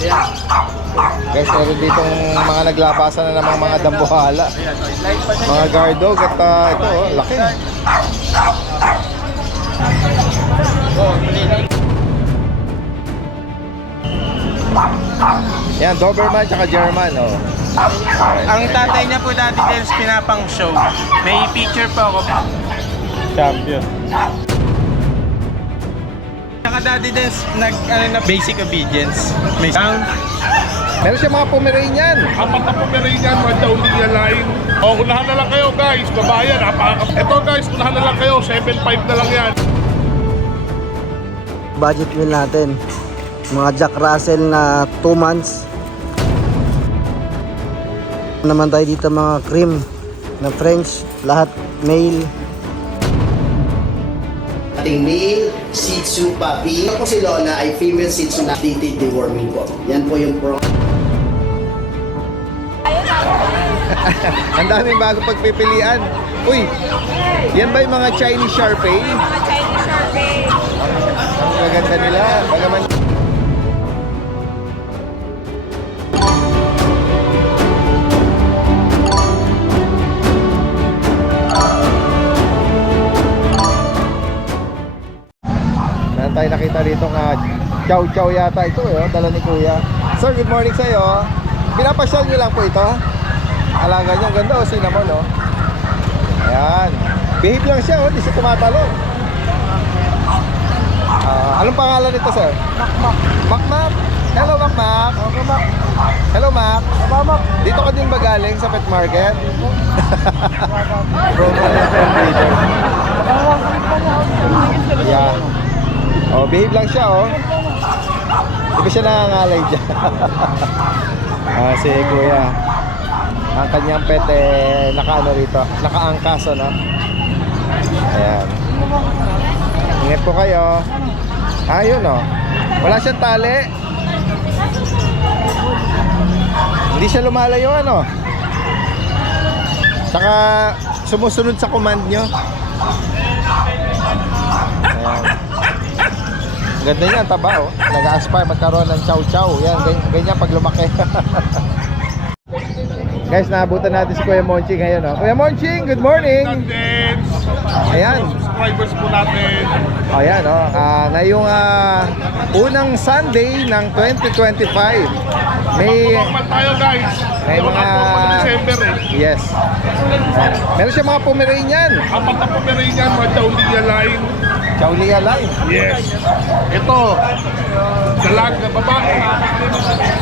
Guys, meron ditong mga naglabasan na namang mga dambuhala. Mga guard dog at ito oh, laki. Yan, Doberman tsaka German oh. Ang tatay niya po dati din pinapang show. May picture po ako. Champion. Saka dati din na basic obedience. May sound. Meron siya mga Pomeranian. Apat na Pomeranian, mga Jaulia line. O, unahan na lang kayo guys, babayan. Ito guys, unahan na lang kayo, 7.5 na lang yan. Budget meal natin. Mga Jack Russell na 2 months. Naman tayo dito mga cream na French, lahat male. Ating male Shih Tzu puppy. Ako si Lola ay female Shih Tzu na updated deworming po. Yan po yung pro. Ang daming bago pagpipilian. Uy, yan ba yung mga Chinese Shar-Pei? Mga Chinese Shar-Pei. Ang gaganda nila. Bagaman meron tayo nakita dito nga chow chow yata ito eh, dala ni Kuya. Sir, good morning sa iyo. Pinapasyal niyo lang po ito. Alaga niya, ganda o, cinnamon o. Ayan. Behave lang siya o, di siya tumatalon. Anong pangalan nito, sir? Makmak. Makmak? Hello, Makmak. Hello, Mac. Dito ka din ba galing sa pet market? Yeah. Oh, behave lang siya oh. Di ba siya nangangalay dyan? Si Kuya. Ang kanyang pet eh, nakaano rito, nakaangkas ano. Ayan. Ingat po kayo. Ayun oh. Wala siyang tali. Hindi siya lumalayo ano. Saka sumusunod sa command nyo. Ayan. Ganda niya, taba oh. Nag-aspire magkaroon ng chow-chow. Yan, ganyan pag lumaki. Guys, naabutan natin si Kuya Monching ngayon oh. Kuya Monching, good morning. Ayan. Subscribers po natin. Ayan oh. Ngayong unang Sunday ng 2025. May Tayo guys. May mga December eh. yes. Meron siya mga Pomeranian. Apat na Pomeranian, mga Jaulia line. Chaulia line. Yes. Ito, dalag na babae.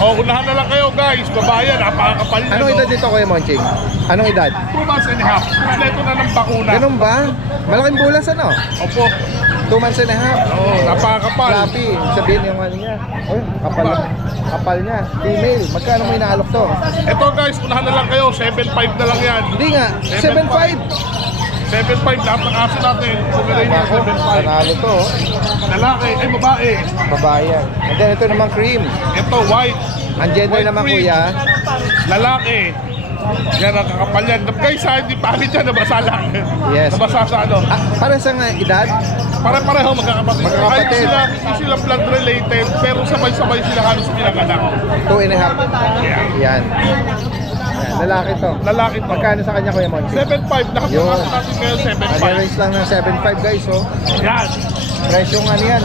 O, unahan na lang kayo guys, babayan, napakakapal na. Anong edad dito, Kuya Monching? Anong edad? 2 months and a half. Kompleto na ng bakuna. Ganun ba? Malaking bulas ano? Opo. 2 months and a half. Oo, napakakapal. Flappy. Sabihin yung ano niya. Uy, kapal na. Kapal niya. Female. Magkano mo inaalok to? Ito guys, unahan na lang kayo, 7.5 na lang yan. Hindi nga. 7.5. 7.5 lahat ng aso natin. Pomeranian Ako, 7.5. panalo to. Oh. Lalaki, ay babae. Babae yan. And then ito naman cream. Ito, white. Ang gender White naman cream. Kuya. Lalaki. Yan, nakakapal yan. Guys, hindi pangit yan, nabasa lang. Yes. Nabasa sa ano. Para sa nga edad? Pare-pareho magkakapatid. Magkakapatid. Kahit hindi sila blood related, pero sabay-sabay sila halos pinanganak. 2 and a half. Yeah. Yan. Yan. Lalaki to. Lalaki to. Magkano sa kanya, Kuya Monching? 7.5. Lahat ng Yun. aso natin ngayon, Nag-range 7.5. lang ng 7.5 guys oh. Yan. Presyong ano yan?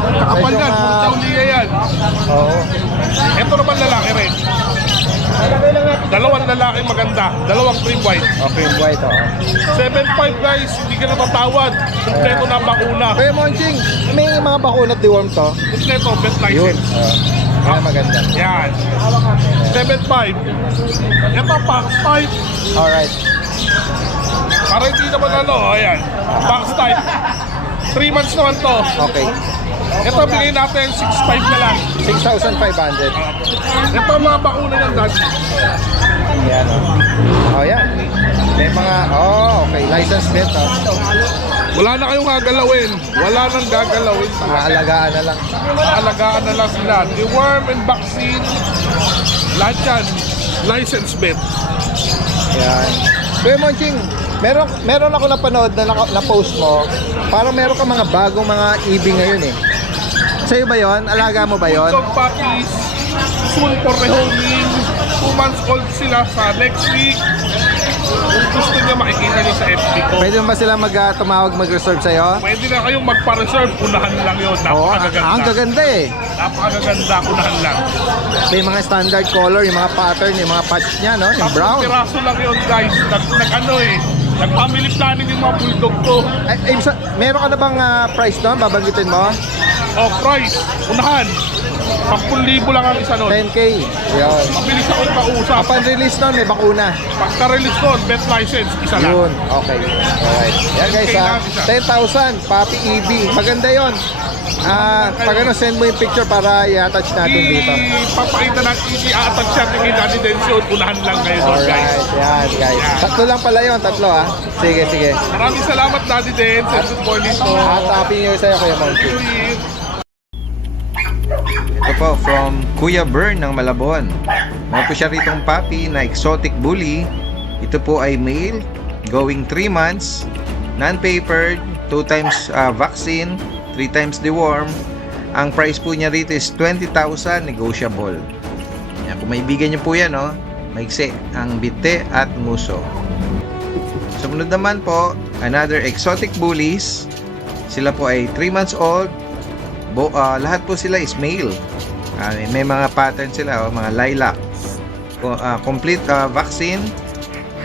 Kapal yan, Presyong, puro Jaulia yan. Oo. Ito naman lalaki rin. Dalawang lalaki maganda. Dalawang cream white. Okay, white oh. 7.5 guys, hindi ka natatawad. Kompleto na ang bakuna. Kuya Monching, may mga bakunat deworm to? Kompleto, bet Yun. license. Kaya maganda. Yan. 7.5. Ito, box type. Alright. Para hindi naman ano, ayan. Box type. 3 months naman to. Okay. Ito, bigay natin 6.5 na lang. 6,500. Ito mga bakuna ng dad. Yan oh. Oh, yan. May mga, oh, okay. License plate oh. Wala na kayong gagalawin. Wala nang gagalawin. Aalagaan na lang. Aalagaan na lang sila. Deworm and vaccine. Lahat yan. License bet. Yan. Kuya Monching, meron ako napanood na post mo. Parang meron ka mga bagong mga ibing ngayon eh. Sa'yo ba yon? Alaga mo ba yon? Bulldog puppies, soon for rehoming. 2 months old sila sa next week. Kung gusto niya, makikita niyo sa FB ko. Pwede mo ba sila tumawag mag-reserve sa'yo? Pwede na kayong magpa-reserve, unahan lang yun. Oo, Napakaganda. ang gaganda eh. Napakaganda, unahan lang. May mga standard color, yung mga pattern, yung mga patch niya, no? Yung 10 brown. piraso lang yun, guys. Nag-family planning yung mga bulldog ko. Meron ka na bang price doon? Babanggitin mo? Price, unahan. 10,000 lang ang isa nun. 10K. Yun. Mabilis akong kausap. Upon release nun, may bakuna. Pagka-release nun, vet license, isa lang. Yun. Okay. Alright. Yan guys ha. 10,000. Papi EB. Maganda yun. Pag send mo yung picture para i-attach natin dito. Ipapakita natin, i-attach natin kay Daddy Densio. Unahan lang ngayon doon, guys. Alright. Yan guys. Tatlo lang pala yun. Tatlo ha. Sige, sige. Maraming salamat, Daddy Dens. And good morning to. At happy new year sa'yo, Kuya Monkey. Ito po, from Kuya Bern ng Malabon. Meron po siya ritong puppy na exotic bully. Ito po ay male, going 3 months, non-papered, 2 times vaccine, 3 times deworm. Ang price po niya rito is 20,000, negotiable. Yan, kung maibigan niyo po yan, no? Maigsi ang bite at nguso. Sumunod naman po, another exotic bullies. Sila po ay 3 months old. Lahat po sila is male. May mga pattern sila, mga lilac. Complete vaccine,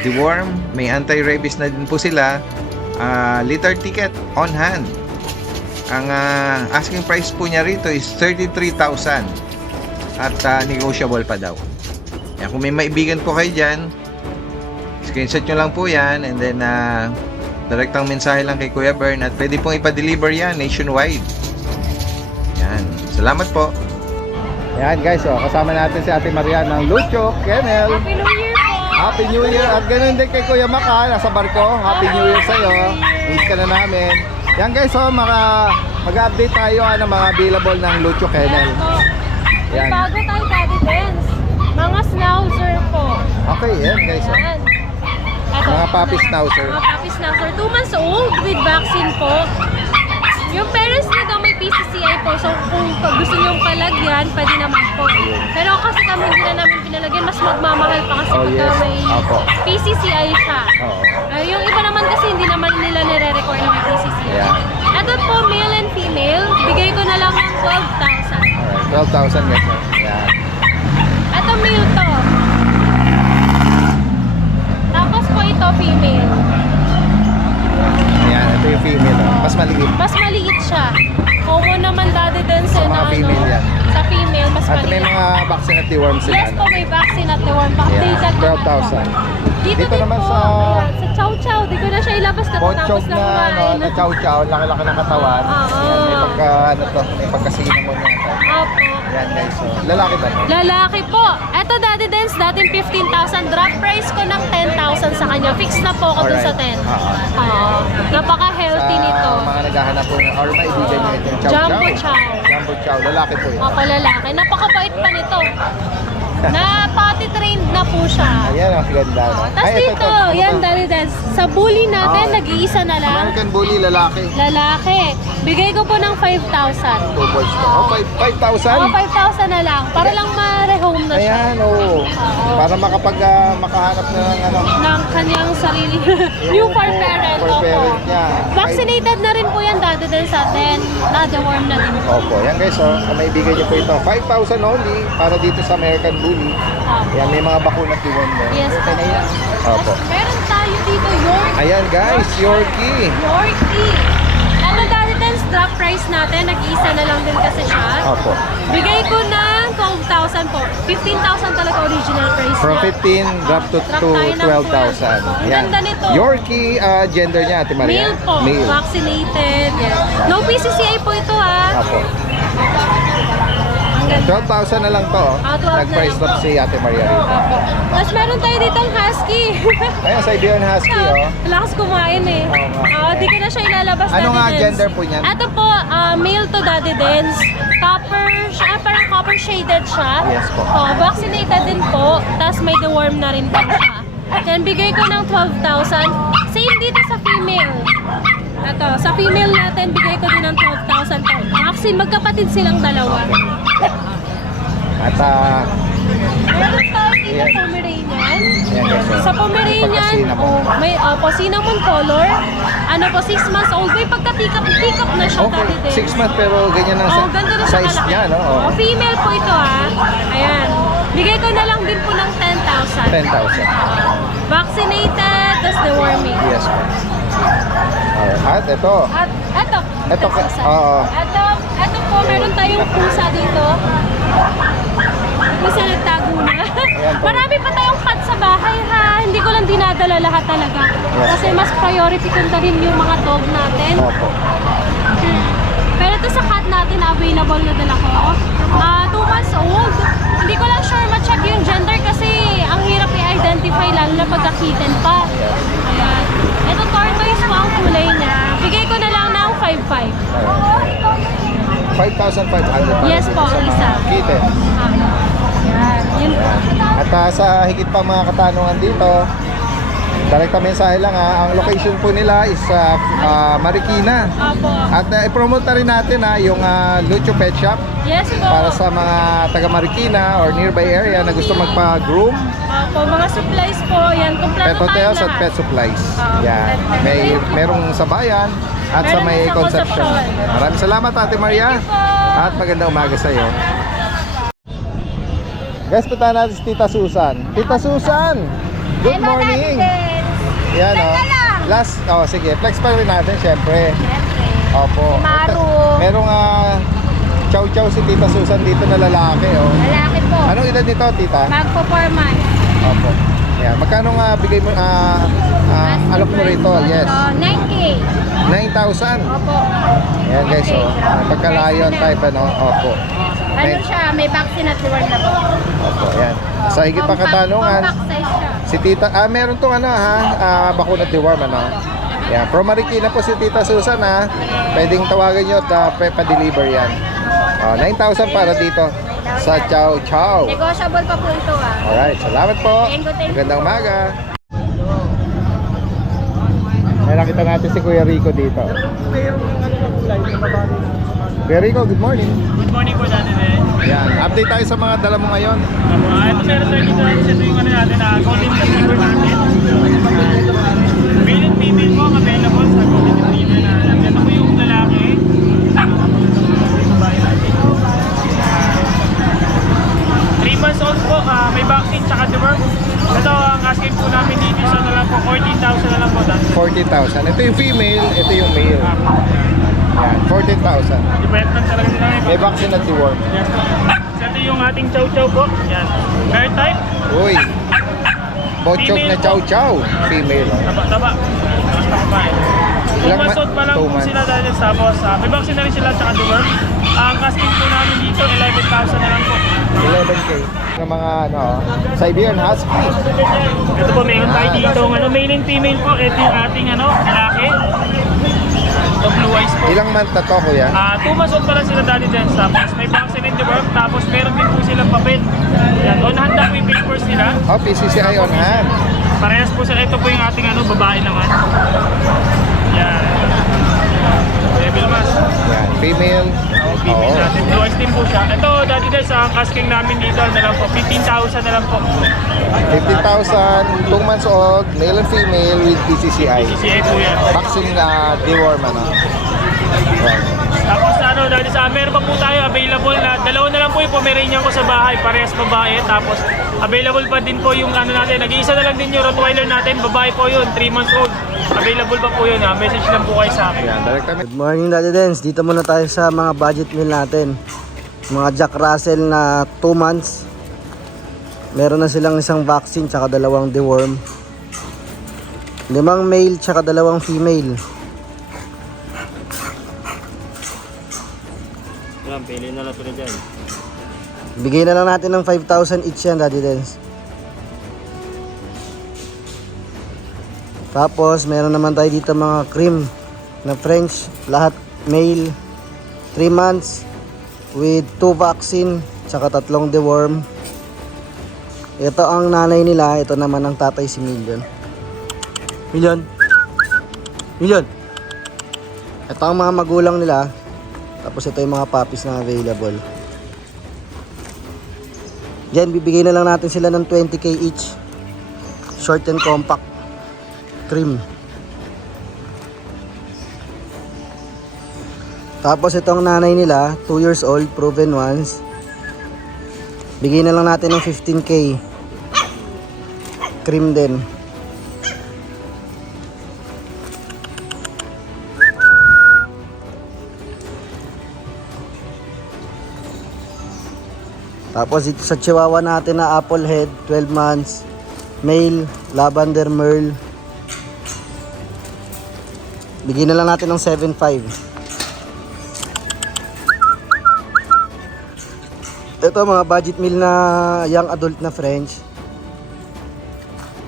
deworm, may anti-rabies na din po sila. Litter ticket on hand. Ang asking price po niya rito is 33,000 at negotiable pa daw. Yan, kung may maibigan po kayo dyan, screenshot nyo lang po yan, and then direktang mensahe lang kay Kuya Bern at pwede pong ipa-deliver yan nationwide. Yan. Salamat po. Yan guys, kasama natin si Ate Maria ng Lucho Kennel. Happy New Year po! Happy New Year. At ganun din kay Kuya Maka, nasa barko. Happy New Year sa'yo. Meet ka na namin. Yan guys, mag-update tayo ng mga available ng Lucho Kennel. May Yan. bago tayo, Daddy Dens. Mga schnauzer po. Okay, yan guys. Yan. Ito, Mga puppy schnauzer. Mga puppy schnauzer. 2 months old with vaccine po. Yung parents nito may PCCI po. So kung gusto nyo yung palagyan, pwede naman po. Pero kasi kami hindi na namin pinalagyan, mas magmamahal pa kasi pagka may Opo. PCCI siya. Oo. Yung iba naman kasi hindi naman nila nire-record na may PCCI. Yeah. Ito po, male and female. Bigay ko na lang ng 12,000. Alright, 12,000 guys. Yan. Ito male to. Tapos po ito female. Ayan, ito yung female. Mas maliit. Mas maliit siya. Common naman Daddy Dens Sa mga na female yan. Sa female, mas At may maliit. mga vaccine at deworm sila. Yes po, may vaccine at deworm. Updated naman po. 12,000. Dito din naman po, sa- ayan, sa Chow Chow. Di ko na siya ilabas na Pochog tapos lang na, kumain. na chow-chow, laki-laki ng katawan. Oo. Yan, may pagkasinamon yata. Opo. Yan guys, so, lalaki ba? Lalaki po. Eto Daddy Dens, dating 15,000. Drop price ko ng 10,000 sa kanya. Fix na po ako dun sa 10. Oo. Napaka-healthy nito. Mga naghahanap po or maibigan nyo ito yung chow-chow. Jumbo chow. Jumbo chow, lalaki po yun. Opo, lalaki. Napakabait pa nito. Na potty trained na po siya. Ayan, ang ganda. No? Tapos Ay, dito, yan Daddy Dens. Sa bully natin, nag-iisa na lang. American Bully, lalaki. Lalaki. Bigay ko po ng 5,000. Two balls to. Oh, 5,000? Oo, 5,000 na lang. Para lang ma-rehome na siya. Ayan, oo. Para makahanap na ng ano. Ng kanyang sarili. New for parent. For parent niya. Vaccinated na rin po yan dati din sa atin. Na-deworm na din po. Opo, yan guys, kung maibigan niyo po ito. 5,000 only para dito sa American Bully. Yan, may mga bakuna tiwan mo. Yes po. Opo. Meron tayo dito, Yorkie. Ayan guys, Yorkie. Yorkie. Ano dati din, drop price natin. Nag-iisa na lang din kasi siya. Opo. Bigay ko ng 12,000 po. 15,000 talaga original price From niya. 15 drop to Drop tayo ng 12,000. Ang Yan. ganda nito. Yorkie, gender niya, Ate Maria? Male po. Male. Vaccinated. Yes. No PCCI po ito ha. Opo. Ang ganda. 12,000 na lang to. Ah, 12 Nag-price na drop lang po. si Ate Maria rito. Opo. Tapos meron tayo ditong husky. Ayan, Siberian Husky, oh. Lakas kumain eh. Oo nga. Di ko na siya ilalabas. Ano Daddy nga Dens. gender po niyan? Ito po, male to Daddy Dens. Copper, parang copper shaded siya. Yes po. Vaccinated din po. Tapos may deworm na rin po siya. Then bigay ko ng 12,000. Same dito sa female. Ito, sa female natin, bigay ko din ng 12,000 po. Vaccine, magkapatid silang dalawa. At Meron tayo dito Ayan. Pomeranian. Ayan, guys, oh. Sa Pomeranian, Pagka-cinnamon. may cinnamon color. Ano po, 6 months old. May pagka-pick up na siya okay, dati din. 6 months pero ganyan ang Oh, ganda na siya size kalaki. niya, no? Oh, female po ito Ayan. Bigay ko na lang din po ng 10,000. 10,000. Vaccinated, tas deworming. Yes po. At ito. At eto. Eto, oo. Eto po, meron tayong pusa dito. Pusa nagtago na. Ayan po. Marami pa tayong cat sa bahay ha. Hindi ko lang dinadala lahat talaga. Yes. Kasi mas priority ko na rin yung mga dog natin. Opo. Pero ito sa cat natin, available na dala ko. 2 months old. Hindi ko lang sure ma-check yung gender kasi ang hirap i-identify lalo na pagka-kitten pa. Ayan. Ito tortoise po ang kulay niya. Bigay ko na lang ng 5,500. 5,500. Yes po, sa ang mga isa. kitten. Yan. Yun po. At sa higit pa mga katanungan dito, direkta mensahe lang ang location po nila is Marikina. Opo. At i-promote na rin natin yung Lucho Pet Shop Yes po. para sa mga taga Marikina or nearby area na gusto magpa-groom, Opo, mga supplies po. Yan, pet kompleto tayo hotels at lahat. pet supplies. Oo, Yan. Merong sa bayan at sa Meron may din sa Concepcion. Concepcion. Maraming salamat Ate Maria. Thank you po. At magandang umaga sa iyo. Guys, punta natin si Tita Susan. Tita Susan! Good morning! Yan Last, sige, flex pa rin natin syempre. Opo. Maru. Merong chow chow si Tita Susan dito na lalaki, oh. Lalaki po. Anong edad nito, Tita? Magpo 4 months. Opo. Yan, magkano nga bigay mo alok mo rito? Yes. 9K. 9,000. Opo. Ayan guys, oh. Pagka-lion type, ano? Opo. Ano siya, may vaccine at reward na po. Opo, yan. Sa higit pa katanungan, Compact size siya. si Tita, meron tong bakuna deworm, ano? Yan, from Marikina po si Tita Susan, ha. Pwedeng tawagan nyo at pa-deliver yan. 9,000 para dito sa Chow Chow. Negotiable pa po ito Alright, salamat po. Thank you. Magandang umaga. May nakita natin si Kuya Rico dito. Kuya Rico, good morning. Good morning po dati din. Yan, update tayo sa mga dala mo ngayon. Ito meron tayo dito. Ito yung ano natin golden retriever natin. Male and female po ang available sa golden retriever natin. Ito po yung lalaki. Babae natin. 3 months old po, may vaccine tsaka deworm. Ito ang asking po namin dito sa na lang po, 14,000 na lang po dati. 14,000. Ito yung female, ito yung male. Yan, 14,000. Depende lang talaga sila ngayon. May vaccine at deworm. Yes po. So, ito yung ating chow chow po. Yan. Bear type. Uy, bochok na chow chow. Female. Oh. Taba. Tapos pakapain. Ilang 2 months old pa lang 2 po months. sila dahil tapos may vaccine na rin sila tsaka deworm. Ang casting po namin dito 11,000 na lang po. 11K. Ng mga Siberian Husky. Ito po meron tayo dito male and female po. Ito yung ating lalaki. Ito blue eyes po. Ilang month na to, kuya? 2 months old pa lang sila dati din. Tapos may vaccine and deworm. Tapos meron din po silang papel. Yan. On hand na po yung papers nila. Oh, PCCI on hand. Parehas po sila. Ito po yung ating babae naman. Yan. Devil mask. Yan, female. Female natin. Blue eyes din po siya. Ito, dati guys, ang casking namin dito, na lang po, 15,000 na lang po. 15,000, 2 months old, male and female with PCCI. CCA po yan. Vaccine deworm, ano? Yan. Tapos dahil sa meron pa po tayo available na, dalawa na lang po yung Pomeranian ko sa bahay, parehas babae. Tapos available pa din po yung natin, nag-iisa na lang din yung Rottweiler natin, babae po yun, 3 months old. Available pa po yun, message lang po kayo sa akin. Yan, direct kami. Good morning Daddy Dens. Dito muna tayo sa mga budget meal natin. Mga Jack Russell na 2 months. Meron na silang isang vaccine tsaka 2 deworm. 5 male tsaka 2 female. Yan, pili na lang sila dyan. Bigay na lang natin ng 5,000 each yan Daddy Dens. Tapos meron naman tayo dito mga cream na French, lahat male, 3 months with 2 vaccine tsaka 3 deworm. Ito ang nanay nila, ito naman ang tatay si Million. Million. Ito ang mga magulang nila. Tapos ito yung mga puppies na available. Yan, bibigay na lang natin sila ng 20k each. Short and compact. Cream. Tapos itong nanay nila, 2 years old, proven ones. Bigay na lang natin ng 15k. Cream din. Tapos dito sa Chihuahua natin na apple head, 12 months, male, lavender merle. Bigyan na lang natin ng 7.5. Ito mga budget meal na young adult na French.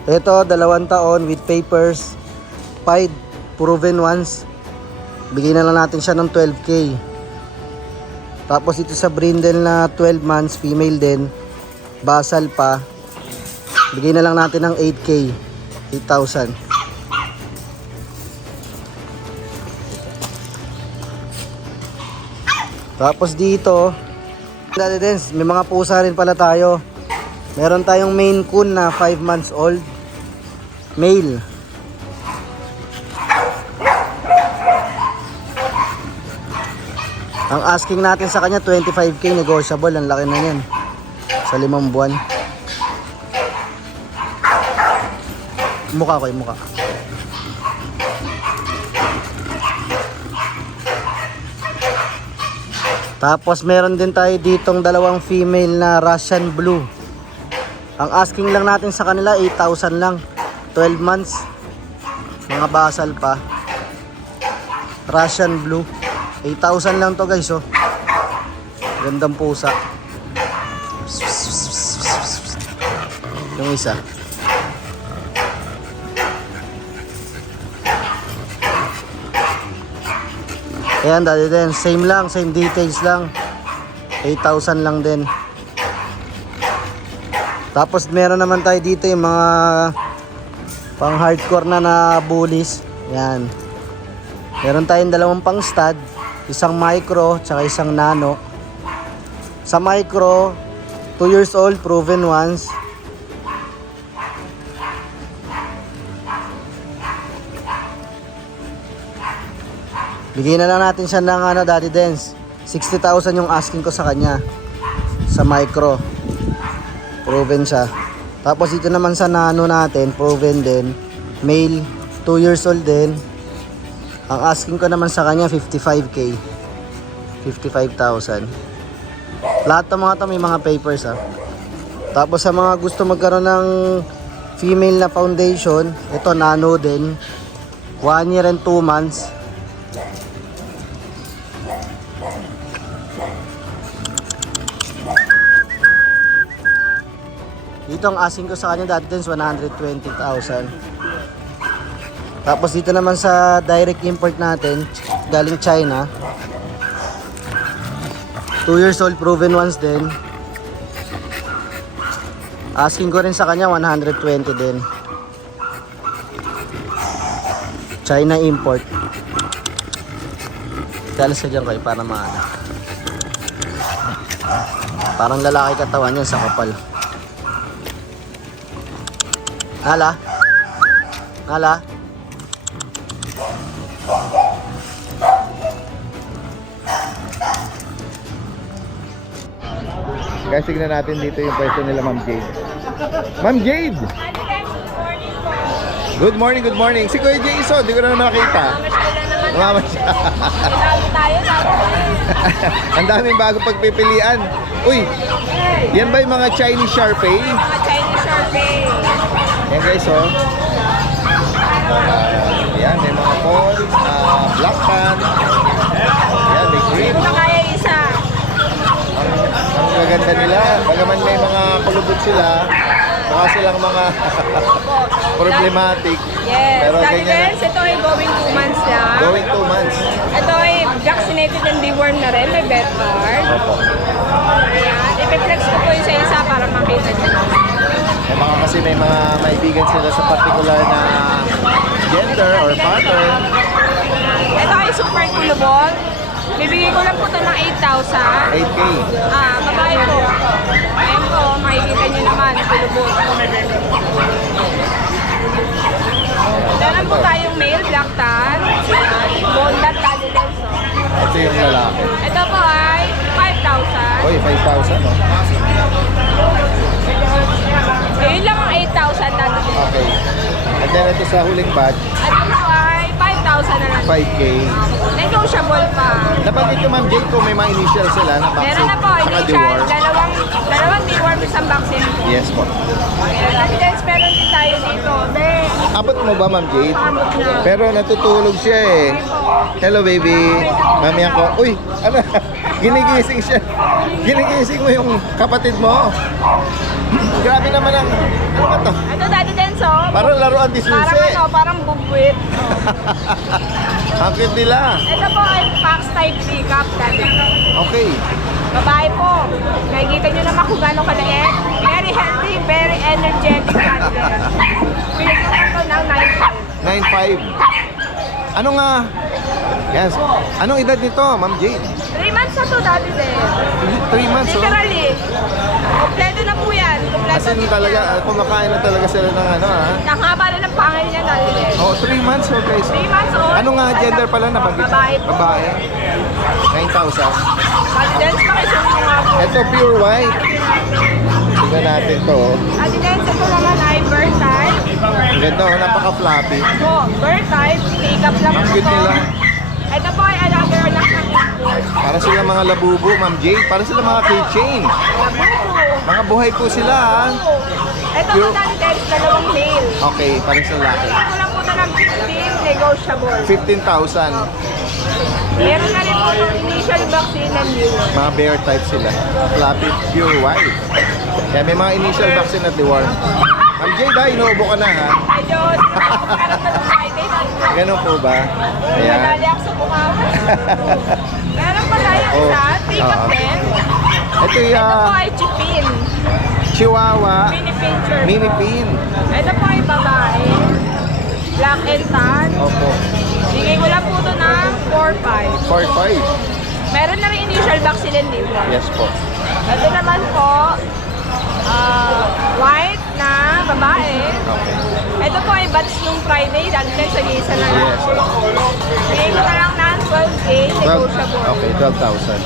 Ito 2 taon with papers, pied, proven ones. Bigyan na lang natin siya ng 12k. Tapos ito sa brindle na 12 months, female din, basal pa. Bigay na lang natin ng 8k, 8,000. Tapos dito, may mga pusa rin pala tayo. Meron tayong Maine Coon na 5 months old, male. Ang asking natin sa kanya 25k, negotiable, ang laki na yan sa 5 buwan. Mukha ko yung mukha. Tapos meron din tayo ditong 2 female na Russian Blue. Ang asking lang natin sa kanila 8,000 lang, 12 months, mga basal pa. Russian Blue, 8,000 lang to guys, oh. Gandang pusa. Yung isa. Ayan, dati din. Same lang, same details lang. 8,000 lang din. Tapos meron naman tayo dito yung mga pang hardcore na bullies. Yan. Meron tayong 2 pang stud, isang micro, tsaka isang nano. Sa micro, 2 years old, proven ones. Bigyan na lang natin siya ng Daddy Dance. 60,000 yung asking ko sa kanya. Sa micro. Proven siya. Tapos dito naman sa nano natin, proven din. Male, 2 years old din. Ang asking ko naman sa kanya 55k. 55,000. Lahat ng mga to may mga papers ha. Tapos sa mga gusto magkaroon ng female na foundation, ito nano din. 1 year and 2 months. Dito ang asking ko sa kanya dati 120,000. Tapos dito naman sa direct import natin, galing China. 2 years old, proven ones din. Asking ko rin sa kanya 120 din. China import. Kalas ka dyan kayo para maana. Parang lalaki katawan yan sa kapal. Nala? Nala? Guys, tignan natin dito yung pwesto nila Ma'am Jade. Ma'am Jade! Good morning, good morning. Si Kuya Jason, di ko na nakita. Namamasyal. Ang daming bago pagpipilian. Uy, yan ba yung mga Chinese Sharpei? Mga Chinese Sharpei. Yan guys, oh. Yan, may mga Paul, Black Pan. Yan, may green. Kung kaya isa. Ang gaganda nila. Bagaman may mga kulubot sila, mukha silang mga problematic. Yes. Pero Daddy ganyan. Dance, ito ay going 2 months na. Going 2 months. Ito ay vaccinated and dewormed na rin. May vet card. Opo. Ayan. Ipiflex ko po yung sa isa para makita nyo. Eh, baka kasi may mga maibigan sila sa particular na gender or pattern. Ito ay super kulubol. Bibigay ko lang po ito ng 8,000. 8K. Babae po. Ayan po, makikita nyo naman, kulubol. Meron po tayong male, black tan. Bondat, daddy denso. Ito yung lalaki. Ito po ay 5,000. Uy, 5,000 no? Ayun lang ang 8,000 daddy denso. Okay. And then ito sa huling batch, At ito ay 5,000 na lang. 5K. Negotiable pa. Nabanggit ko Ma'am Jade kung may mga initial sila na vaccine. Meron na po, Saka initial, deworm. dalawang deworm, isang vaccine po. Yes po. Daddy denso, meron din tayo dito. Abot mo ba Ma'am Jade? Abot na. Pero natutulog siya eh. Hello baby. Mami ako. Uy, ano? Ginigising siya. Ginigising mo yung kapatid mo. Grabe naman ang, ano ba to? Ito daddy denso. Parang laruan di Parang susi. ano, parang bubwit. Ang cute nila. Ito po ay Fox type pickup daddy. Okay. Babae po. Nakikita nyo naman kung gano'ng kalaet. Very healthy, very energetic daddy. Pilit ko ito ng 9,500. 9.5. Ano nga? Yes. Anong edad nito, Ma'am Jade? 3 months na to daddy din. 3 months, oh. Literally. Kompleto na po yan. Kompleto Kasi din talaga, yan. kumakain na talaga sila ng ano ha. Nakahaba na ng pangil niya daddy din. Oh, 3 months, okay. 3 months old. Ano nga gender pala nabanggit? Babae po. Babae. 9,000. Daddy Dance, pakisunin mo nga po. Ito pure white. Tingnan natin to. oh. Daddy Dance, ito naman ay bird type. Ang ganda, oh, napaka-floppy. Po, bird type. Pick up lang Ang po cute to. nila. Ito po ay another anak ng import. Para sila mga labubo, Ma'am Jade. Para sila mga keychain. Labubo. Mga buhay po sila ha. Ito po Daddy Dance, dalawang male. Okay, para sa laki. Ito lang po ito ng 15, negotiable. 15,000. Meron na rin po itong initial vaccine ng new. Mga bear type sila. Floppy, pure white. Kaya may mga initial vaccine at deworm. Ma'am Jade ha, inuubo ka na ha. Medyo sinakarap na ng Friday. Ganun po ba? Ayan. Nadali ako sa mukha mo. Meron pa tayo isa, pick up Oo. din. Ito yung Ito po ay chipin. Chihuahua Mini pincher. mini pin. Ito po ay babae. Black and tan. Opo. Bigay ko lang po ito ng 4-5. 4-5. Meron na rin initial vaccine and liver. Yes po. Ito naman po, white na babae. Okay. Ito po ay batch nung Friday, dahil din sa isa na lang. Yes. Bigay ko na lang ng 12K, negotiable. Okay, 12,000.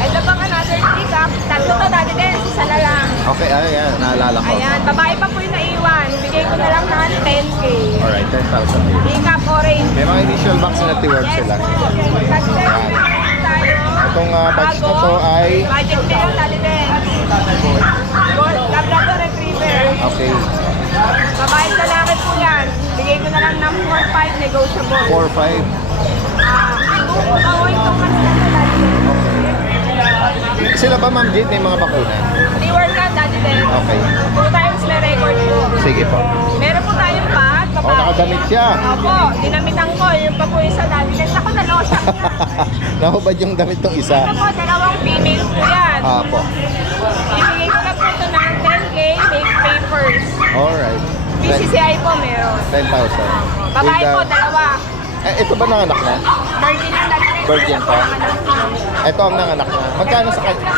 Ito pang another pick up. Tatlo to dati din, isa na lang. Okay, ayan, naalala ko. Ayan, babae pa po yung naiwan. Bigay ko na lang ng 10K. Alright, 10,000. Pick up orange. May mga initial vaccine at deworm Yes sila. po. Pag-search tayo. Itong batch na to ay... Budget din lang dati din. Labrador Retriever. Okay, Babae sa lalaki po yan. Bigay ko na lang ng 4-5 negotiable. 4-5. Bawal itong mas na dati din. Sila ba, Ma'am Jade, may mga bakuna? Reward ka dati din. Okay. 2 times may record po. Sige po. Meron po tayong pat, Oh, babae. nakadamit siya. Opo, dinamitan ko. Yung pa po isa dati din. Ako nalosa ko na. Nahubad yung damit ng isa. Ito po, dalawang female po yan. Apo. Ibigay ko lang po ito ng 10K, make papers. Alright. BCCI po meron. 10,000. Babae With, po, dalawa. ito ba nanganak na? Virgin na dati din. Virgin pa? Ito ang nanganak na. Magkano sa kanya?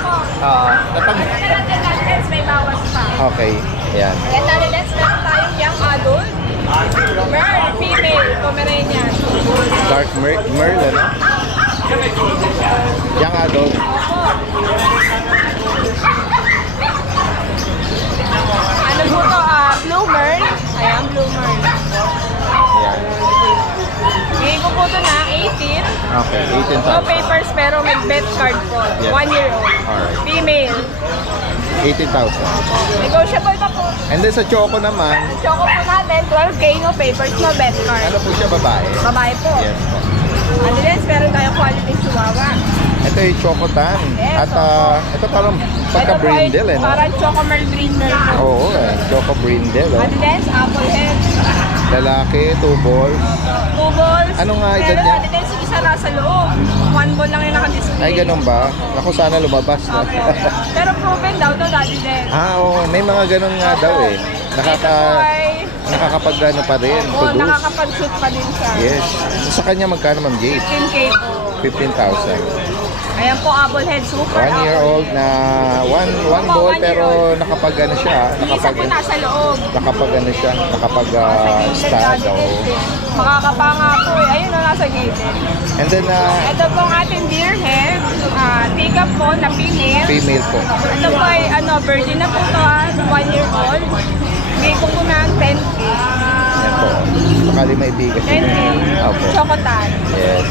Natang... May bawas pa. Okay. Yan. Kaya dati din, meron tayong young adult. Merl, female, Pomeranian. Dark Merlin. Young adult. Ano po to? Blue Merl. Ayan, Blue Merl. Yan. Bigay ko po ito ng 18. Okay. No 18,000. papers pero may bet card po. Yes. 1 year old. Alright. Female. 18,000. Negotiable pa po. And then sa Choco naman, Choco po natin, 12K, no papers, no bet card. ano po siya, babae? Babae po. Yes po. Ano din, meron tayong quality chihuahua. Ito yung Choco Tan. Yes, At ito parang pagka-brindle eh. No? Parang Choco Merl Brindle po. Oo Choco brindle. Oh. Ano din, apple head. Lalaki, 2 balls. 2 balls. Ano nga edad Pero niya? ano din, isa nasa loob. 1 ball lang yung nakadisplay. Ay, ganun ba? Ako sana lumabas. No? Opo. Pero proven daw to dati din. Oo. May mga ganun nga daw eh. Ito po ay nakakapag-ano pa rin, Oo, produce. nakakapag-shoot pa din siya. Yes. Sa kanya magkano, Ma'am Jade? 15K po. 15,000. Ayan po, apple head super. 1 year old na one Opo, ball 1 year pero old. nakapag-ano siya, Isa po nasa loob. nakapag-ano siya, nakapag-stand. Makakapanga po eh. Ayun na, nasa gated. And then, Ito po ang ating deer head. Tika po na female. female po. Ito po ay virgin na po to 1 year old. Bigay ko po ng 10K. Yan po. Sakali may bigas. 10K. Opo. Chocotan. Yes.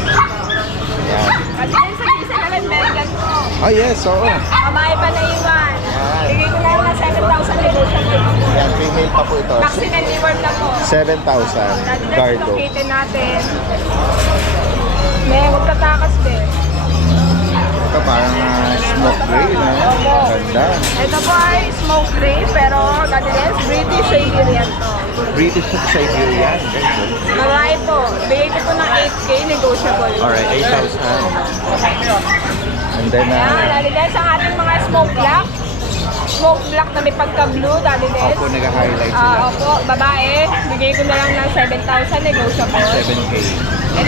Yan. Kasi din sa isa na American po. Oh, yes, oo. Babae pa na iwan. Yan. Bigay ko lang ng 7,000 negotiable. Yan, female pa po ito. Vaccine and reward na po. 7,000. Dati Gardo. located natin. May huwag katakas din. Ito parang smoke gray, no? Ganda. Ito po ay smoke gray pero gadilens British Siberian to. British Siberian. Guys, Babae po. Bigay ko po ng 8K negotiable. alright, 8,000. And then, Ayan, gadilens ang ating mga smoke black. Smoke black na may pagka-blue, gadilens. opo, nag-highlight sila. Opo, babae. Bigay ko na lang ng 7,000 negotiable. 7K.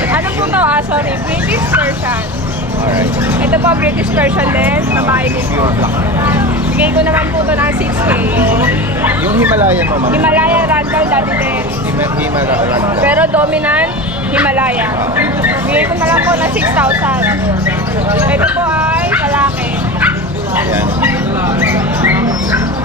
Ano po to? British Persian. Alright. Ito po, British Persian din. Babae din po. Bigay ko naman po ito ng 6K. Yung Himalayan mo, ma'am. Himalayan Ragdoll, dati din. Himalayan. Pero dominant, Himalaya. Bigay ko na lang po ng 6,000. Ito po ay lalaki. Ayan.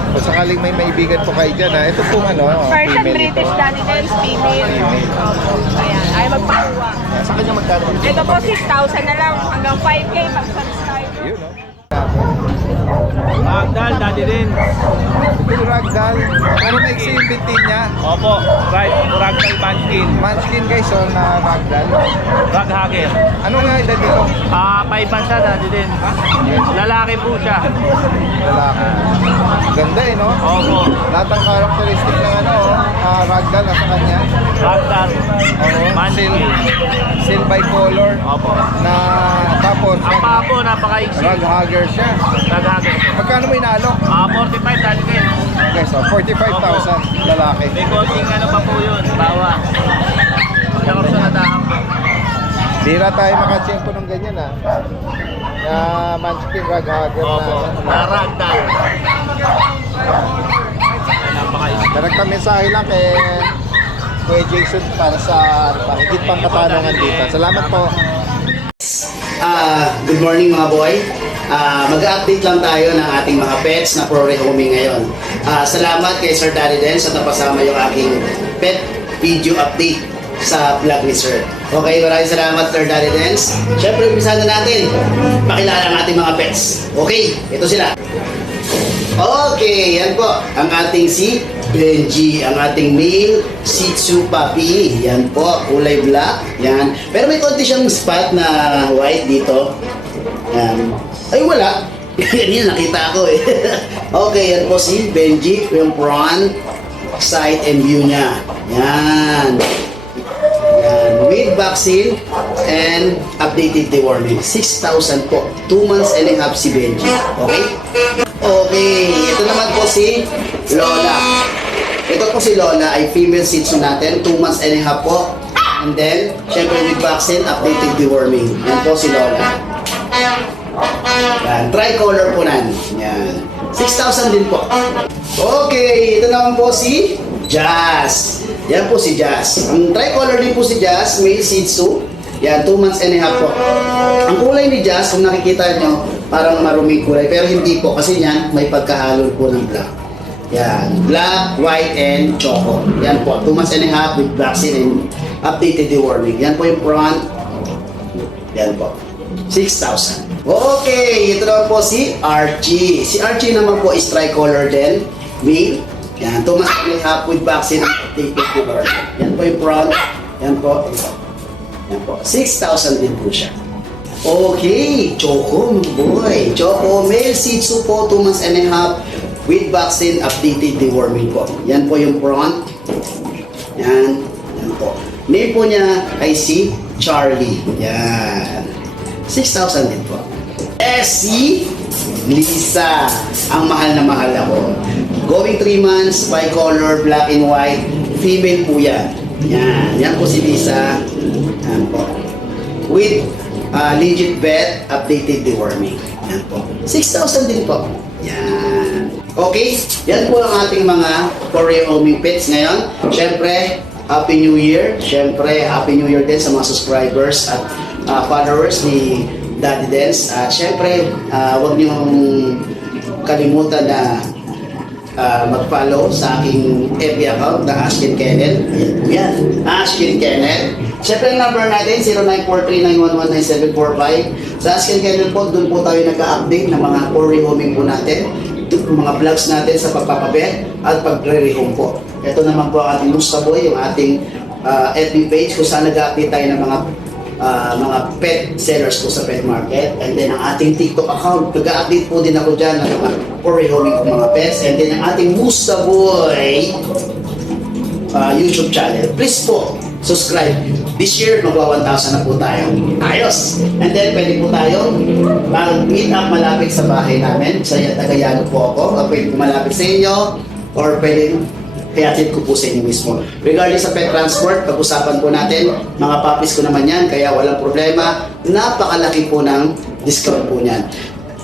Kung sakaling may maibigan po kayo dyan, ha? Ito pong ano, Persian female British, ito. dati din, female. Opo, ayan. Ay magpakuha. Ayan, sa kanya magkano? Ito po, 6,000 na lang. Hanggang 5K pag subscribe. Yun, no? Magdal, dati din. Yung ragdoll, ano na yung bintin niya? Opo, right. Ragdoll Munchkin. Munchkin guys, so na ragdoll. Rag Hager. Ano nga edad dito? 5 months na dati din. Lalaki po siya. Lalaki. Ganda eh, no? Opo. Lahat ng karakteristik ng ano, ragdoll nasa kanya. Ragdoll. Oo. Munchkin. Seal bicolor. Opo. Na tapos, Ang paa po, napaka-iksi. rag hugger siya. Rag Hager po. Magkano mo inalo? 45 dati din. Okay, so 45,000 lalaki. May konting ano pa po yun. Bawas. Pagkakaroon sa natahang po. Bira tayo makachempo ng ganyan na Munchkin rag hugger Opo. na. Ragdoll. Napaka-iksi. Direct mensahe lang kay Kuya Jason para sa higit pang katanungan dito. Salamat po. Good morning mga boy. Mag-update lang tayo ng ating mga pets na pro-rehoming ngayon. Salamat kay Sir Daddy Den sa napasama yung aking pet video update sa vlog ni Sir. Okay, maraming salamat Sir Daddy Dens. Siyempre, umpisa na natin. Pakilala ang ating mga pets. Okay, ito sila. Okay, yan po. Ang ating si Benji, ang ating male Shih Tzu puppy. Yan po, kulay black. Yan. Pero may konti siyang spot na white dito. Yan. Ay, wala. Yan yun, nakita ko eh. Okay, yan po si Benji, yung front, side and view niya. Yan. Yan. With vaccine and updated deworming. 6,000 po. 2 months and a half si Benji. Okay? Okay, ito naman po si Lola. Ito po si Lola ay female Shih Tzu natin, 2 months and a half po. And then, syempre with vaccine, updated deworming. Yan po si Lola. Yan, tricolor po nan. Yan. 6,000 din po. Okay, ito naman po si Jazz. Yan po si Jazz. Ang tricolor din po si Jazz, male Shih Tzu. Yan, 2 months and a half po. Ang kulay ni Jazz, kung nakikita nyo, parang maruming kulay. Pero hindi po, kasi yan, may pagkahalo po ng black. Yan, black, white, and choco. Yan po, 2 months and a half with vaccine and updated deworming. Yan po yung front. Yan po, 6,000. Okay, ito naman po si Archie. Si Archie naman po is tricolor din, male. Yan, 2 months and a half with vaccine and updated deworming. Yan po yung front. Yan po, ito. Yan po, 6,000 din po siya. Okay, Choco, mga boy. Choco, male Shih Tzu po, 2 months and a half with vaccine, updated deworming po. Yan po yung front. Yan, yan po. Name po niya ay si Charlie. Yan. 6,000 din po. Si Lisa. Ang mahal na mahal ako. Going 3 months, bicolor, black and white, female po yan. Yan po si Lisa. Yan po. With legit vet, updated deworming. Yan po. 6,000 din po. Yan. Okay, yan po ang ating mga Korea-homing pets ngayon. Siyempre, Happy New Year. Siyempre, Happy New Year din sa mga subscribers at followers ni Daddy Dance. At siyempre, huwag niyong kalimutan na mag-follow sa aking FB account na Ashkin Kennel. Ayan po yan. Ashkin Kennel. Siyempre, ang number natin, 0943-911-9745. Sa Ashkin Kennel po, doon po tayo nag-update ng mga Korea-homing po natin. Mga vlogs natin sa pagpapabet at pagre-rehome po. Ito naman po ang ating Mustaboy, yung ating FB page kung saan nag-update tayo ng mga pet sellers po sa pet market. And then ang ating TikTok account, nag-update po din ako dyan ng mga rehoming po mga pets. And then ang ating Mustaboy YouTube channel. Please po, subscribe. This year, magwa 1,000 na po tayo. Ayos! And then, pwede po tayo mag-meet up malapit sa bahay namin. Sa Tagayano po ako. Pwede po malapit sa inyo. Or pwede kayatid ko po sa inyo mismo. Regarding sa pet transport, pag-usapan po natin. Mga puppies ko naman yan, kaya walang problema. Napakalaki po ng discount po niyan.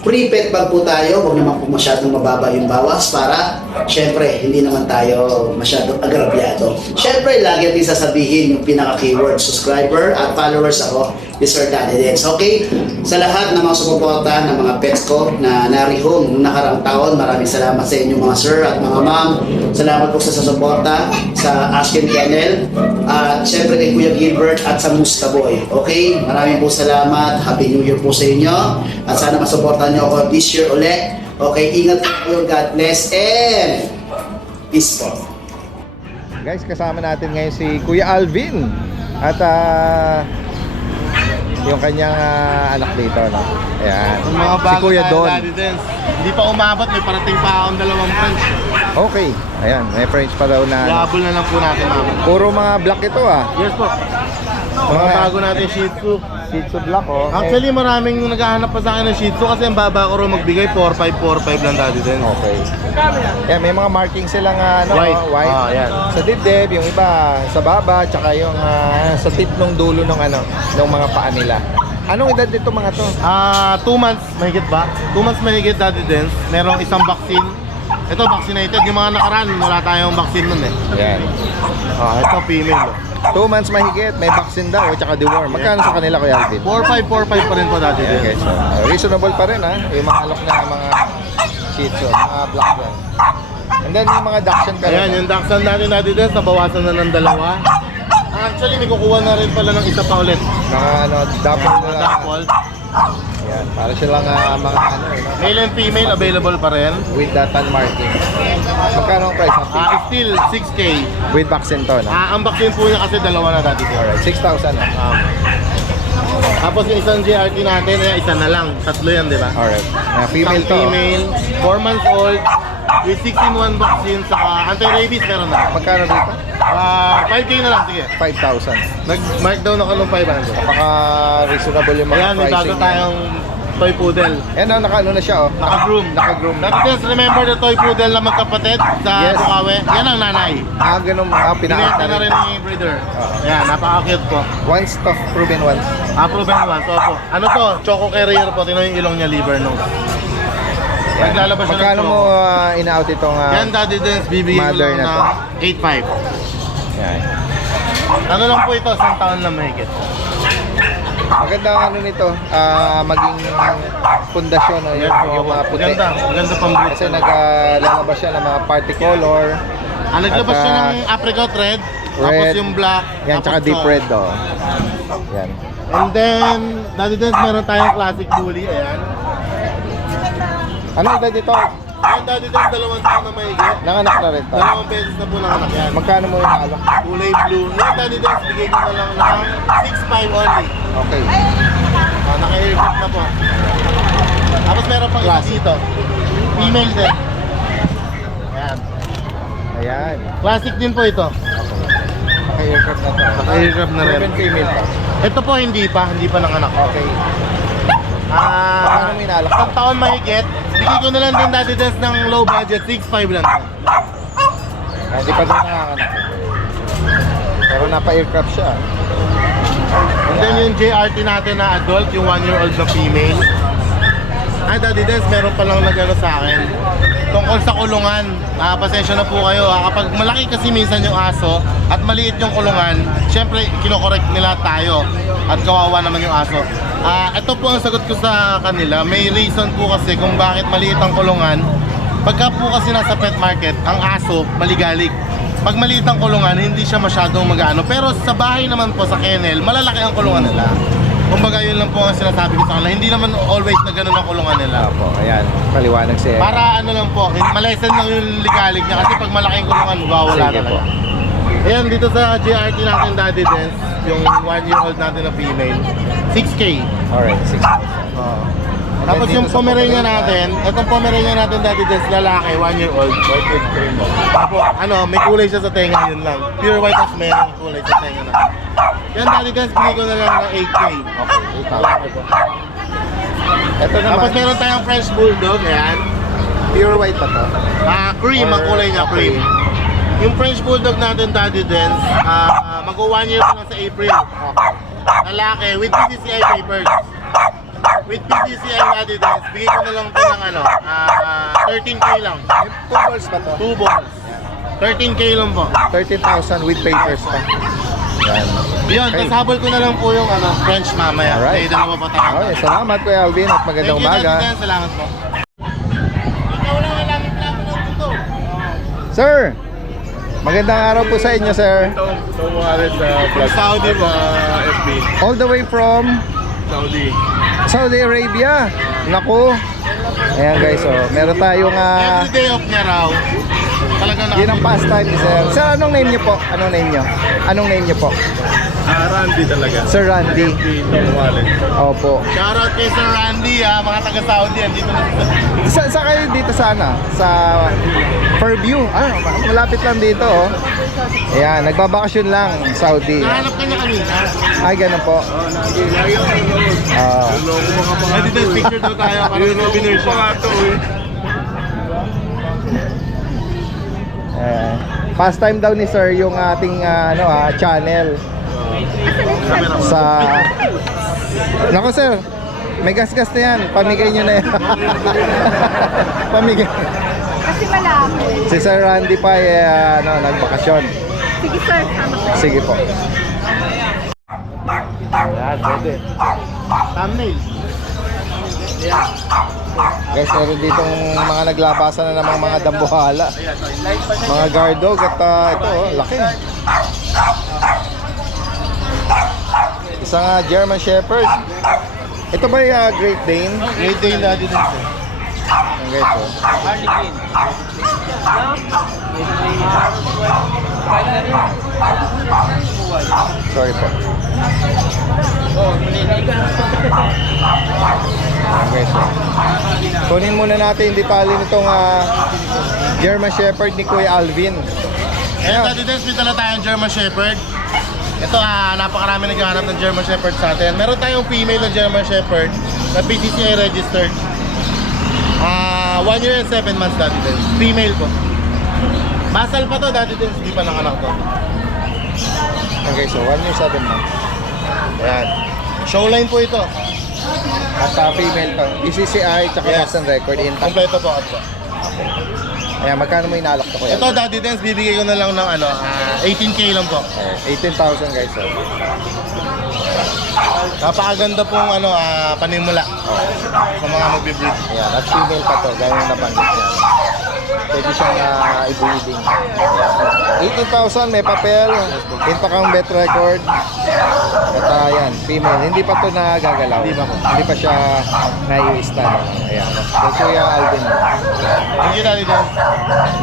Pre-pet bag po tayo, huwag naman po masyadong mababa yung bawas para syempre hindi naman tayo masyadong agrabyado. Syempre, lagi natin sasabihin yung pinaka-keyword, subscriber at followers ako, Mr. Daddy Dance. Okay? Sa lahat ng mga sumuporta ng mga pets ko na narihong nung nakarang taon, maraming salamat sa inyo mga sir at mga ma'am. Salamat po sa suporta sa Ashkin Kennel at syempre kay Kuya Gilbert at sa Mustaboy. Okay? Maraming po salamat. Happy New Year po sa inyo at sana masuportahan niyo ako this year ulit. Okay? Ingat po kayo. God bless and peace po. Guys, kasama natin ngayon si Kuya Alvin at yung kanyang anak dito, no? Ayan. Yung mga Si bago Kuya tayo, Don. Daddy Dance. Hindi pa umabot, may parating pa akong 2 French. Okay. Ayan, may French pa daw na. Ihabol na lang po natin mama. Puro mga black ito ah. Yes po. Mga bago natin Shih Tzu. Shih Tzu black oh. Actually, maraming naghahanap pa sa akin ng Shih Tzu kasi ang baba ko rin magbigay 4,545 lang Daddy Dance. Okay. Yan, may mga marking silang White. white. Ah, yan. Sa dibdib, yung iba sa baba, tsaka yung sa tip ng dulo ng ng mga paa nila. Anong edad nito mga to? 2 months mahigit ba? 2 months mahigit Daddy Dance. Merong isang vaccine. Ito vaccinated. Yung mga nakaraan, wala tayong vaccine nun eh. Yan. Ito female. 2 months mahigit, may vaccine daw at tsaka deworm. Magkano sa kanila Kuya Alvin? 4,545 pa rin po Daddy Ayan Dance. guys, so, reasonable pa rin yung mga alok na mga Shih Tzu, mga black yan. And then yung mga Dachshund ka Ayan, yung Dachshund natin Daddy Dance, nabawasan na ng 2. Actually, may kukuha na rin pala ng isa pa ulit. mga dapol Mga na. Dapol. Yan, para silang mga Male and female available pa rin. with the tan marking. Magkano ang price natin? Still 6K. With vaccine to, no? Ang vaccine po niya kasi 2 na dati. Alright, 6,000 na. Tapos yung isang GRT natin, isa na lang. 3 yan, di ba? Alright. Female Isang to. female, 4 months old, with 16-1 vaccine, saka anti-rabies meron na. Magkano dito? 5K na lang, sige. 5,000. Nag-mark down ako ng 500. Baka-reasonable yung mga Ayan, may bago pricing. tayong toy poodle. Yan na, naka-ano na siya, oh. Naka-groom. Naka-groom na. Just remember the toy poodle na magkapatid sa Yes. Bukawi. Yan ang nanay. Ganun, Pinakita pinakita na rin ni breeder. Ayan, napaka-cute po. Once to, proven once. Proven one. So, po. Ano to? Choco carrier po. Tingnan yung ilong niya, liver nose. Naglalabas siya ng Magkano choco. mo in-out itong Yan, Daddy Dance, bibigyan ko mother lang na ng 8.5. yan. Ano lang po ito, 1 taon lang mahigit. Maganda ang ano nito, maging pundasyon, no? Yan po, yung mga puti. Maganda pang breed. Kasi naglalabas siya ng mga party color, Naglabas At, siya ng apricot red, tapos red. yung black, yan, tapos tsaka deep choco. red, oh. Yan. And then, Daddy Dance, meron tayong classic bully, ayan. Ano edad dito? Ayan, Daddy Dance, 2 taon na mahigit. Nanganak na rin to. 2 beses na po nanganak yan. Magkano mo inaalok? Kulay blue. Yan, Daddy Dance, bigay ko na lang ng 6.5 only. Okay. Naka-aircut na po. Tapos meron pang isa dito. Female din. Ayan. Ayan. Classic din po ito. Naka-aircraft na to. Naka-aircraft na rin. Proven female pa. Ito po hindi pa nanganak. Okay. Magkano mo inaalok? 1 taon mahigit. Bigay ko na lang din Daddy Dance ng low budget, 6.5 lang. Hindi pa daw nanganganak. Pero napa-aircraft siya. And then yung JRT natin na adult, yung 1-year-old na female. Ay, Daddy Dance, meron palang nag-ano sa akin. Tungkol sa kulungan, pasensya na po kayo. Kapag malaki kasi minsan yung aso at maliit yung kulungan, syempre kinokorek nila tayo at kawawa naman yung aso. Ito po ang sagot ko sa kanila. May reason po kasi kung bakit maliit ang kulungan. Pagka po kasi nasa pet market, ang aso maligalig. Pag maliit ang kulungan, hindi siya masyadong mag-ano. Pero sa bahay naman po, sa kennel, malalaki ang kulungan nila. Kumbaga yun lang po ang sinasabi ko sa kanila. Hindi naman always na ganun ang kulungan nila. Opo, ayan. Paliwanag siya. Para ano lang po, malesen lang yung ligalig niya. Kasi pag malaking kulungan, mawawala Sige po. talaga. Ayan, dito sa JRT natin, Daddy Dance, yung 1-year-old natin na female, 6K. Alright, 6. Tapos yung Pomeranian natin, itong Pomeranian natin, Daddy Dance, lalaki, 1-year-old. White with cream. Tapos, may kulay siya sa tenga, yun lang. Pure white as meron yung kulay sa tenga na. Yan, Daddy Dance, bigay ko na lang ng 8K. Okay, 8,000. Ito naman, Tapos meron tayong French Bulldog, ayan. pure white pa to. Cream ang kulay niya, cream. Yung French Bulldog natin, Daddy Dance, mag-1 year pa lang sa April. Lalaki, with PCCI papers. With PCCI Daddy Dance, bigay ko na lang ito ng 13K lang. 2 balls pa to. 2 balls. 13K lang po. 13,000 with papers pa. Yan. Yun, Okay. tapos habol ko na lang po yung French mamaya. Alright. May dalawa pa tayo. Okay, salamat Kuya Alvin at magandang Thank you, Daddy umaga. Dance. Salamat po. Ikaw lang ang lamit-lamit ng puto. Sir, magandang araw po sa inyo, sir. From Saudi po. FB. All the way from Saudi. Saudi Arabia. Naku. Ayan guys, meron tayong Every day off niya raw. Talagang yun ang pastime ni sir. Sir, anong name niyo po? Anong name niyo? Anong name niyo po? Randy talaga. Sir Randy. Wallet. Opo. Shoutout kay Sir Randy, mga taga-Saudi. Dito na Sa kayo dito sana? Sa Fairview. Malapit lang dito, oh. Ayan, nagbabakasyon lang, Saudi. Nahanap ka niya kanina. Ay, ganun po. Pwede tayo picture daw tayo para souvenir siya. Pastime daw ni sir yung ating channel sa nako sir, may gas-gas na yan, pamigay nyo na yan. Pamigay. Kasi malaki. Si Sir Randy pa nagbakasyon. Sige sir, sama ko. Sige po. Yan, pwede. Thumbnail. Guys, meron ditong mga naglabasan na ng mga dambuhala, mga guard dog at ito, laki. Isang German Shepherd. Ito ba yung Great Dane? Great day na din ito. Ayan guys, sorry po. Ayan guys, kunin muna natin yung detalye nitong German Shepherd ni Kuya Alvin. Ayan, Daddy Dance, may dala tayong German Shepherd. Ito, napakarami naghahanap ng German Shepherd sa atin. Meron tayong female na German Shepherd na PCCI registered. 1 year and 7 months, Daddy Dance. Female po. Basal pa to, Daddy Dance. Hindi pa nanganak to. Okay, so 1 year 7 months. Ayan. Showline po ito. At female pa. BCCI tsaka Yes. Boston record intact. Kompleto po ako. Ayan, magkano mo inalak to Kuya? Ito, Daddy Dance, bibigay ko na lang ng 18K lang po. 18,000 guys. Napakaganda pong panimula sa mga magbe-breed. Ayan, at female pa to, gaya ng nabanggit niya. Pwede siyang i-breeding. 18,000, may papel, intact ang vet record. At ayan, female. Hindi pa to nagagalaw. Hindi pa siya nai-stand. Ayan. So, Kuya Alvin. Thank you, Daddy Dance.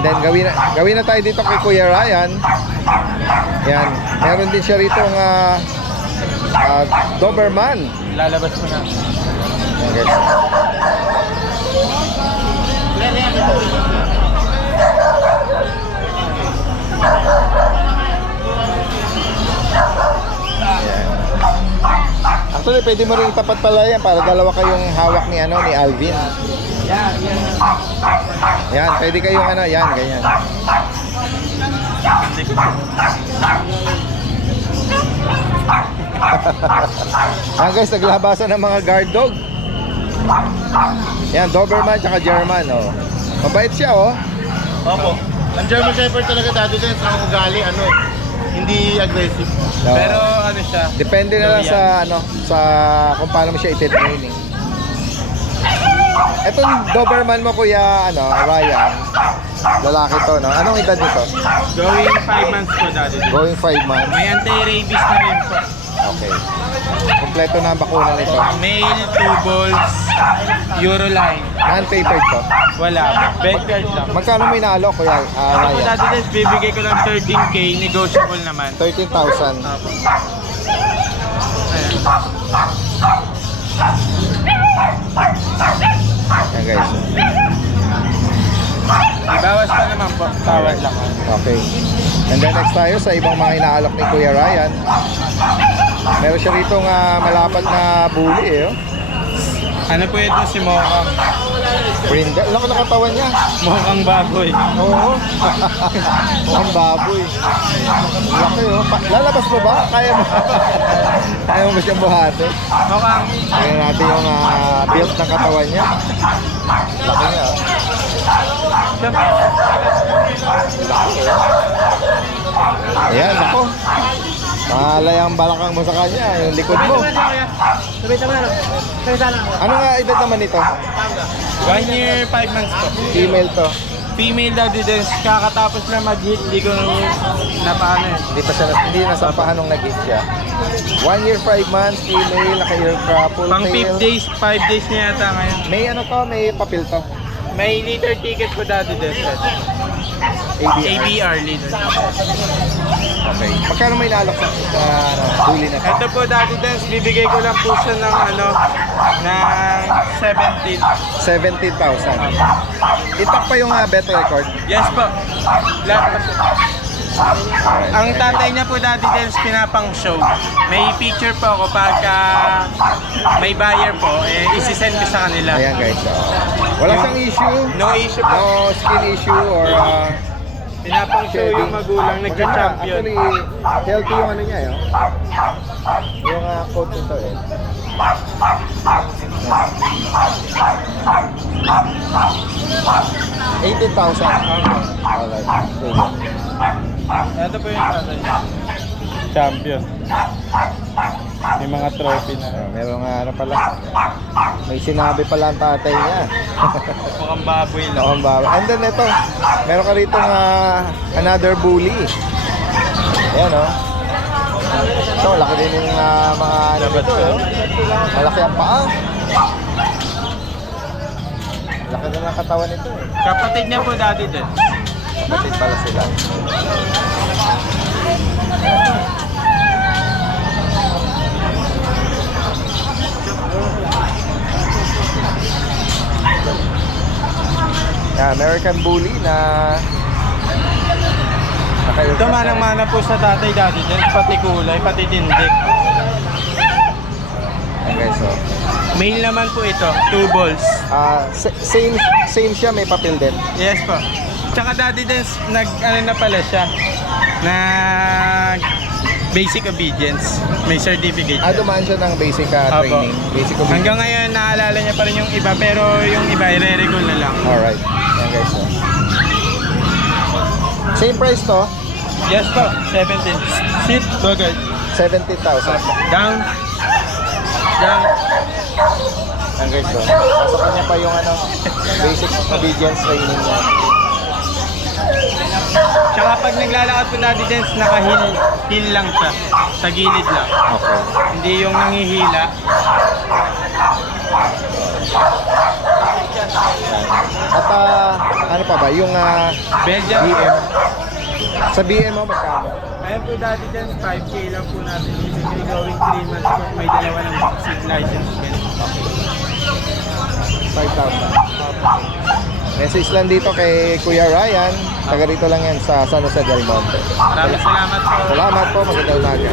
And then, gawin na tayo dito kay Kuya Ryan. Ayan. Meron din siya rito ng Doberman. Lalabas mo na. Ayan, guys. Ayan. Actually, pwede mo rin itapat pala yan para dalawa kayong hawak ni ni Alvin. Yan, pwede kayong yan, ganyan. Yan guys, naglabasan ng mga guard dog. Yan, Doberman tsaka German, oh. Mabait siya, oh. Opo. Ang German Shepherd talaga dati din sa ugali, hindi aggressive. Oo. Pero ano siya, Depende na lang sa sa kung paano mo siya iti-training. Etong Doberman mo, Kuya Ryan, lalaki to, no? Anong edad nito? going 5 months po dati. Going 5 months. May anti-rabies na rin po. Okay. Kompleto na ang bakuna nito. Male, 2 balls, Euroline. Non-papered to. Wala, bed card lang. Magkano mo inaalok, Kuya Ako Ryan? dati din, bibigay ko ng 13K, negotiable naman. 13,000. Apo. Ayan. Yan guys. Bawas pa naman po, tawad lang. Okay. And then next tayo sa ibang mga inaalok ni Kuya Ryan. Meron siya rito malapad na bully, eh. Oh. Ano po ito si Mokang? Brindle. Laki ng katawan niya. Mokang baboy. Oo. Mukhang baboy. Laki, oh. Lalabas mo ba? Kaya mo? Kaya mo ba siyang buhati? Mokang. Tingnan natin yung build ng katawan niya. Laki niya, oh. Ayan, ako. Malay ang balakang mo sa kanya, yung likod mo. Ano nga edad naman ito? 1 year, 5 months po. Female to. Female daw din, kakatapos na mag-hit, hindi ko napaano eh. Hindi nasampahan nung nag-hit siya. 1 year, 5 months, female, naka-earcraft, full Pang tail. 5 days niya yata ngayon. May may papel to. May liter ticket po dati din. ABR liter. Okay. Magkano may inaalok sa huli na to? Ito po dati din, bibigay ko lang po siya ng ng 17. 17,000. Itak pa yung bet record. Yes po. Lahat po siya. Ang tatay niya po dati din pinapang show. May picture po ako pagka may buyer po, isi-send ko sa kanila. Ayan guys. Wala siyang issue. No issue po. No skin issue or Pinapang show yung magulang, nagka-champion. Actually, healthy yung niya, yun. Yung coat nito, eh. 18,000. Alright. Sige. Ito po yung tatay niya. Champion. May mga trophy na. Meron pala. May sinabi pala ang tatay niya. Mukhang baboy lang. Mukhang baboy. And then ito, meron ka rito another bully. Ayan, oh. Ito, laki din yung mga ito, eh. Malaki ang paa. Laki din ang katawan nito, eh. Kapatid niya po dati din. Kapatid pala sila. American Bully na Ito manang-mana po sa tatay dati din. Pati kulay, pati tindig. Okay, so Male naman po ito, 2 balls. same siya, may papel din. Yes po. Tsaka dati din, na pala siya. Basic obedience. May certificate. Dumaan siya ng basic training. Basic obedience. Hanggang ngayon, naalala niya pa rin yung iba, pero yung iba, i-re-recall na lang. Alright. Yan guys, so. Same price to, Yes po, 17. Sit, bogart. 70,000. Down. Down. Yan guys, so. Nasa kanya pa yung basic obedience training niya. Tsaka pag naglalakad po dati din, naka-heel lang siya. Sa gilid lang. Okay. Hindi yung nangihila. At ano pa ba, yung Belgian. BM. Sa BM mo, magkano? Ayun po dati dyan, 5K lang po natin. Ibigay going 3 months po. May dalawa ng vaccine license. 5,000. Message lang dito kay Kuya Ryan. Taga rito lang yan sa San Jose del Monte. Maraming salamat po. Salamat po, magandang umaga.